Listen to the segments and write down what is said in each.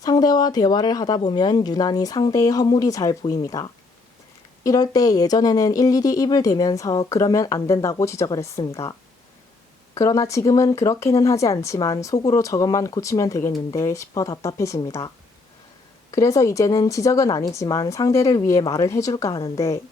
상대와 대화를 하다 보면 유난히 상대의 허물이 잘 보입니다. 이럴 때 예전에는 일일이 입을 대면서 그러면 안 된다고 지적을 했습니다. 그러나 지금은 그렇게는 하지 않지만 속으로 저것만 고치면 되겠는데 싶어 답답해집니다. 그래서 이제는 지적은 아니지만 상대를 위해 말을 해줄까 하는데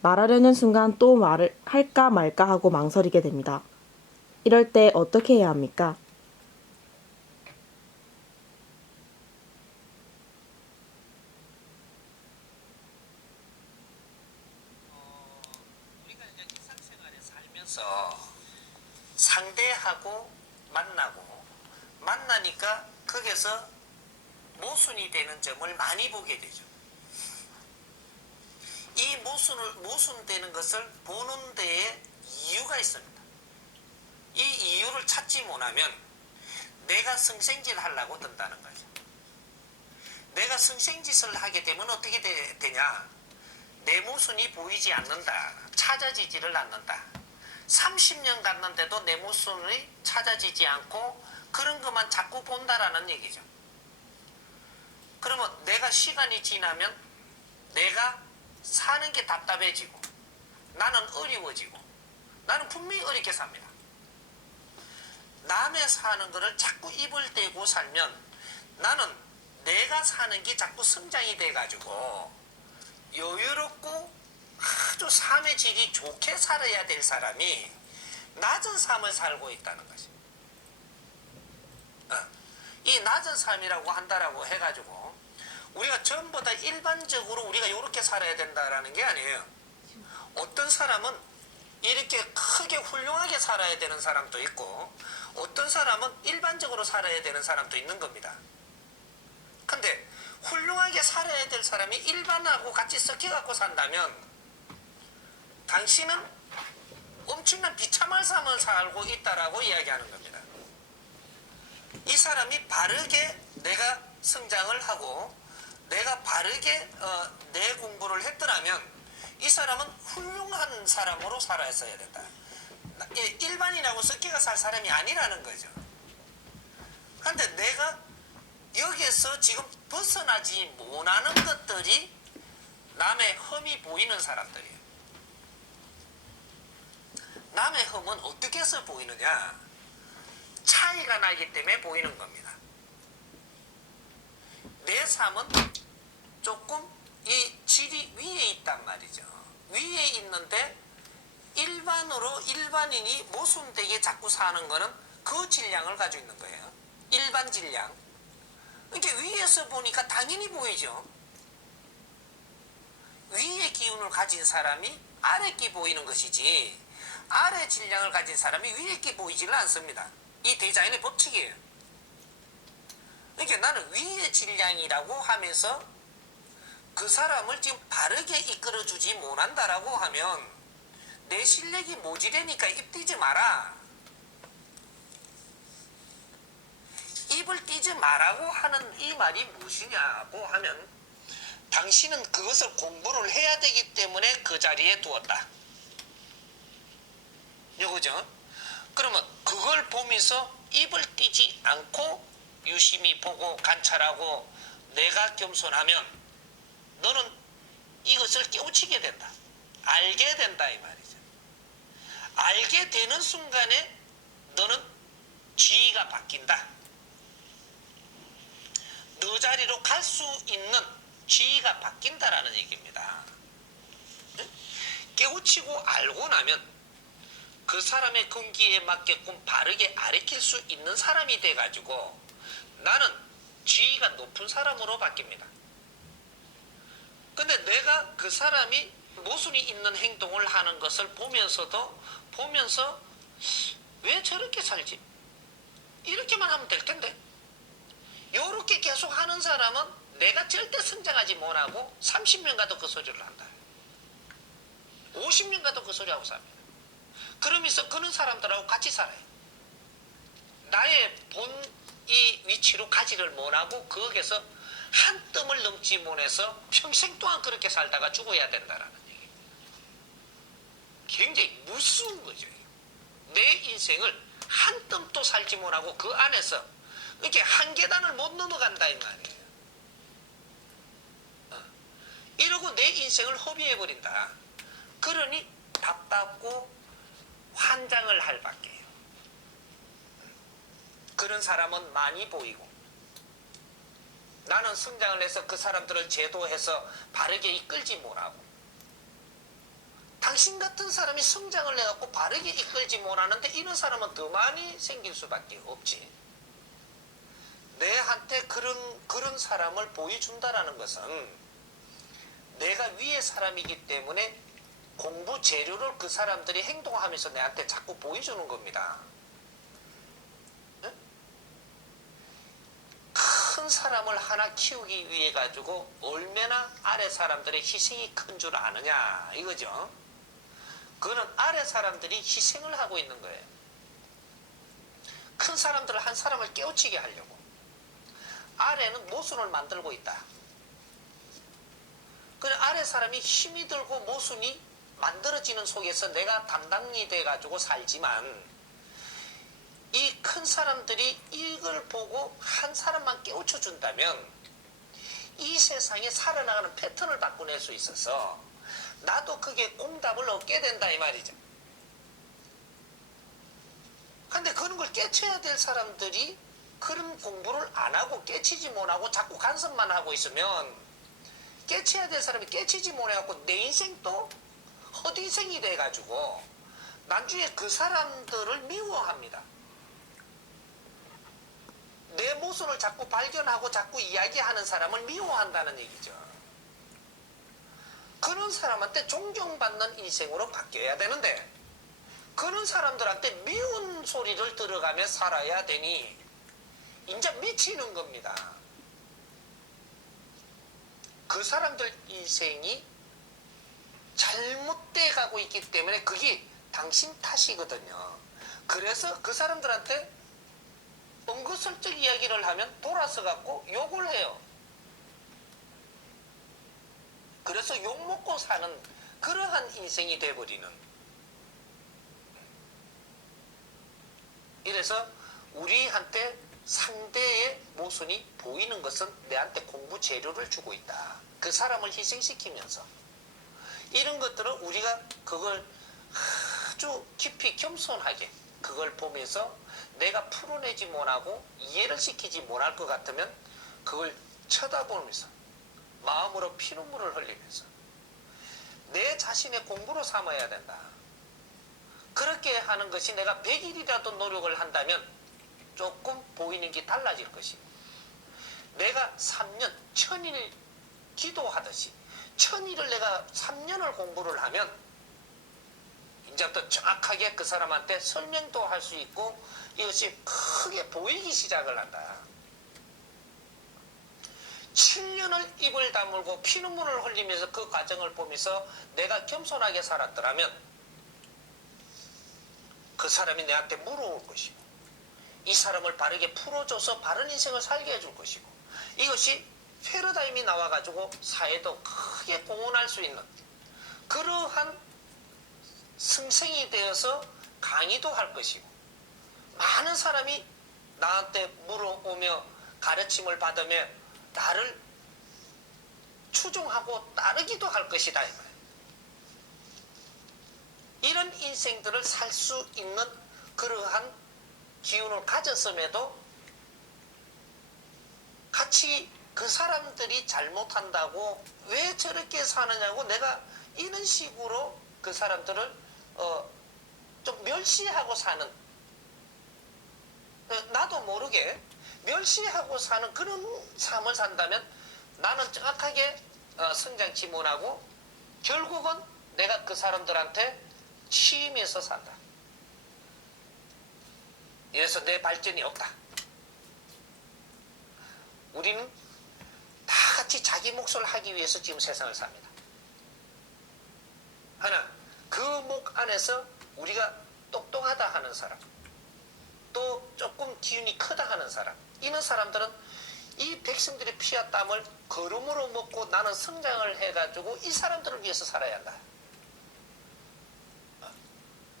말하려는 순간 또 말을 할까 말까 하고 망설이게 됩니다. 이럴 때 어떻게 해야 합니까? 우리가 이제 일상생활에 살면서 상대하고 만나니까 거기서 모순이 되는 점을 많이 보게 되죠. 이 모순되는 것을 보는 데에 이유가 있습니다. 이 이유를 찾지 못하면 내가 성생짓 하려고 든다는 거죠. 내가 성생짓을 하게 되면 어떻게 되냐? 내 모순이 보이지 않는다. 찾아지지를 않는다. 30년 갔는데도 내 모순이 찾아지지 않고 그런 것만 자꾸 본다라는 얘기죠. 그러면 내가 시간이 지나면 내가 사는 게 답답해지고 나는 어려워지고 나는 분명히 어렵게 삽니다. 남의 사는 거를 자꾸 입을 대고 살면 나는 내가 사는 게 자꾸 성장이 돼가지고 여유롭고 아주 삶의 질이 좋게 살아야 될 사람이 낮은 삶을 살고 있다는 것이. 이 낮은 삶이라고 한다라고 해가지고 우리가 전부 다 일반적으로 우리가 이렇게 살아야 된다라는 게 아니에요. 어떤 사람은 이렇게 크게 훌륭하게 살아야 되는 사람도 있고 어떤 사람은 일반적으로 살아야 되는 사람도 있는 겁니다. 근데 훌륭하게 살아야 될 사람이 일반하고 같이 섞여갖고 산다면 당신은 엄청난 비참한 삶을 살고 있다라고 이야기하는 겁니다. 이 사람이 바르게 내가 성장을 하고 내가 바르게 내 공부를 했더라면 이 사람은 훌륭한 사람으로 살아야 된다. 일반인하고 섞여가 살 사람이 아니라는 거죠. 그런데 내가 여기에서 지금 벗어나지 못하는 것들이 남의 흠이 보이는 사람들이에요. 남의 흠은 어떻게 해서 보이느냐? 차이가 나기 때문에 보이는 겁니다. 내 삶은 조금 이 질이 위에 있단 말이죠. 위에 있는데 일반인이 모순되게 자꾸 사는 거는 그 질량을 가지고 있는 거예요. 일반 질량. 이게 위에서 보니까 당연히 보이죠. 위의 기운을 가진 사람이 아래 끼 보이는 것이지 아래 질량을 가진 사람이 위에 끼 보이지는 않습니다. 이 디자인의 법칙이에요. 그러니까 나는 위의 질량이라고 하면서 그 사람을 지금 바르게 이끌어주지 못한다라고 하면 내 실력이 모자라니까 입 띄지 마라. 입을 띄지 마라고 하는 이 말이 무엇이냐고 하면 당신은 그것을 공부를 해야 되기 때문에 그 자리에 두었다. 이거죠. 그러면 그걸 보면서 입을 띄지 않고 유심히 보고 관찰하고 내가 겸손하면 너는 이것을 깨우치게 된다. 알게 된다 이 말이죠. 알게 되는 순간에 너는 지위가 바뀐다. 너 자리로 갈 수 있는 지위가 바뀐다라는 얘기입니다. 깨우치고 알고 나면 그 사람의 근기에 맞게끔 바르게 가르칠 수 있는 사람이 돼가지고 나는 지위가 높은 사람으로 바뀝니다. 근데 내가 그 사람이 모순이 있는 행동을 하는 것을 보면서 왜 저렇게 살지? 이렇게만 하면 될 텐데. 이렇게 계속 하는 사람은 내가 절대 성장하지 못하고 30년 가도 그 소리를 한다. 50년 가도 그 소리하고 삽니다. 그러면서 그런 사람들하고 같이 살아요. 나의 본 이 위치로 가지를 못하고 거기에서 한 뜸을 넘지 못해서 평생 동안 그렇게 살다가 죽어야 된다라는 얘기입니다. 굉장히 무서운 거죠. 내 인생을 한 뜸도 살지 못하고 그 안에서 이렇게 한 계단을 못 넘어간다 이 말이에요. 이러고 내 인생을 허비해버린다. 그러니 답답고 환장을 할 밖에요. 그런 사람은 많이 보이고, 나는 성장을 해서 그 사람들을 제도해서 바르게 이끌지 못하고, 당신 같은 사람이 성장을 해갖고 바르게 이끌지 못하는데 이런 사람은 더 많이 생길 수밖에 없지. 내한테 그런 사람을 보여준다라는 것은 내가 위의 사람이기 때문에 공부 재료를 그 사람들이 행동하면서 내한테 자꾸 보여주는 겁니다. 응? 큰 사람을 하나 키우기 위해 가지고 얼마나 아래 사람들의 희생이 큰 줄 아느냐 이거죠. 그거는 아래 사람들이 희생을 하고 있는 거예요. 큰 사람들을 한 사람을 깨우치게 하려고. 아래는 모순을 만들고 있다. 그래 아래 사람이 힘이 들고 모순이 만들어지는 속에서 내가 담당이 돼가지고 살지만, 이 큰 사람들이 이걸 보고 한 사람만 깨우쳐 준다면 이 세상에 살아나가는 패턴을 바꿔낼 수 있어서 나도 그게 공답을 얻게 된다 이 말이죠. 근데 그런 걸 깨쳐야 될 사람들이 그런 공부를 안 하고 깨치지 못하고 자꾸 간섭만 하고 있으면, 깨쳐야 될 사람이 깨치지 못해갖고 내 인생도 헛인생이 돼가지고 나중에 그 사람들을 미워합니다. 내 모습을 자꾸 발견하고 자꾸 이야기하는 사람을 미워한다는 얘기죠. 그런 사람한테 존경받는 인생으로 바뀌어야 되는데, 그런 사람들한테 미운 소리를 들어가며 살아야 되니 이제 미치는 겁니다. 그 사람들 인생이 잘못돼 가고 있기 때문에 그게 당신 탓이거든요. 그래서 그 사람들한테 은근슬쩍 이야기를 하면 돌아서 갖고 욕을 해요. 그래서 욕먹고 사는 그러한 인생이 돼버리는. 이래서 우리한테 상대의 모순이 보이는 것은 내한테 공부 재료를 주고 있다. 그 사람을 희생시키면서. 이런 것들은 우리가 그걸 아주 깊이 겸손하게 그걸 보면서 내가 풀어내지 못하고 이해를 시키지 못할 것 같으면 그걸 쳐다보면서 마음으로 피눈물을 흘리면서 내 자신의 공부로 삼아야 된다. 그렇게 하는 것이 내가 100일이라도 노력을 한다면 조금 보이는 게 달라질 것이고, 내가 3년, 1000일 기도하듯이 1000일을 내가 3년을 공부를 하면 이제부터 정확하게 그 사람한테 설명도 할 수 있고 이것이 크게 보이기 시작을 한다. 7년을 입을 다물고 피눈물을 흘리면서 그 과정을 보면서 내가 겸손하게 살았더라면 그 사람이 내한테 물어올 것이고, 이 사람을 바르게 풀어줘서 바른 인생을 살게 해줄 것이고, 이것이 패러다임이 나와가지고 사회도 크게 공헌할 수 있는 그러한 승생이 되어서 강의도 할 것이고, 많은 사람이 나한테 물어오며 가르침을 받으며 나를 추종하고 따르기도 할 것이다. 이런 인생들을 살 수 있는 그러한 기운을 가졌음에도 같이 그 사람들이 잘못한다고 왜 저렇게 사느냐고 내가 이런 식으로 그 사람들을 좀 멸시하고 사는, 나도 모르게 멸시하고 사는 그런 삶을 산다면 나는 정확하게 성장치 못하고 결국은 내가 그 사람들한테 치이면서 산다. 이래서 내 발전이 없다. 우리는 다 같이 자기 몫을 하기 위해서 지금 세상을 삽니다. 하나, 그 목 안에서 우리가 똑똑하다 하는 사람, 또 조금 기운이 크다 하는 사람, 이런 사람들은 이 백성들의 피와 땀을 걸음으로 먹고 나는 성장을 해가지고 이 사람들을 위해서 살아야 한다.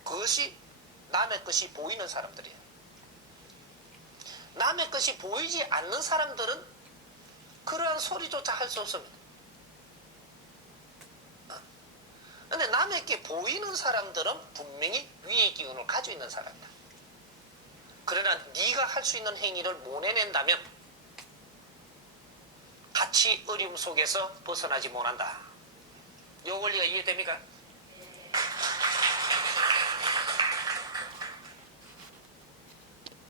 그것이 남의 것이 보이는 사람들이에요. 남의 것이 보이지 않는 사람들은 그러한 소리조차 할 수 없습니다. 남에게 보이는 사람들은 분명히 위의 기운을 가지고 있는 사람이다. 그러나 네가 할 수 있는 행위를 못 해낸다면 같이 어려움 속에서 벗어나지 못한다. 요 원리가 이해됩니까?